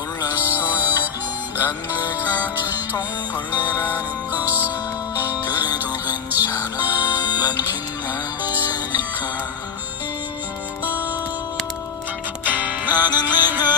몰랐어요. 난 내가 쥐똥벌레라는 것을. 그래도 괜찮아, 난 빛날 테니까. 나는 내가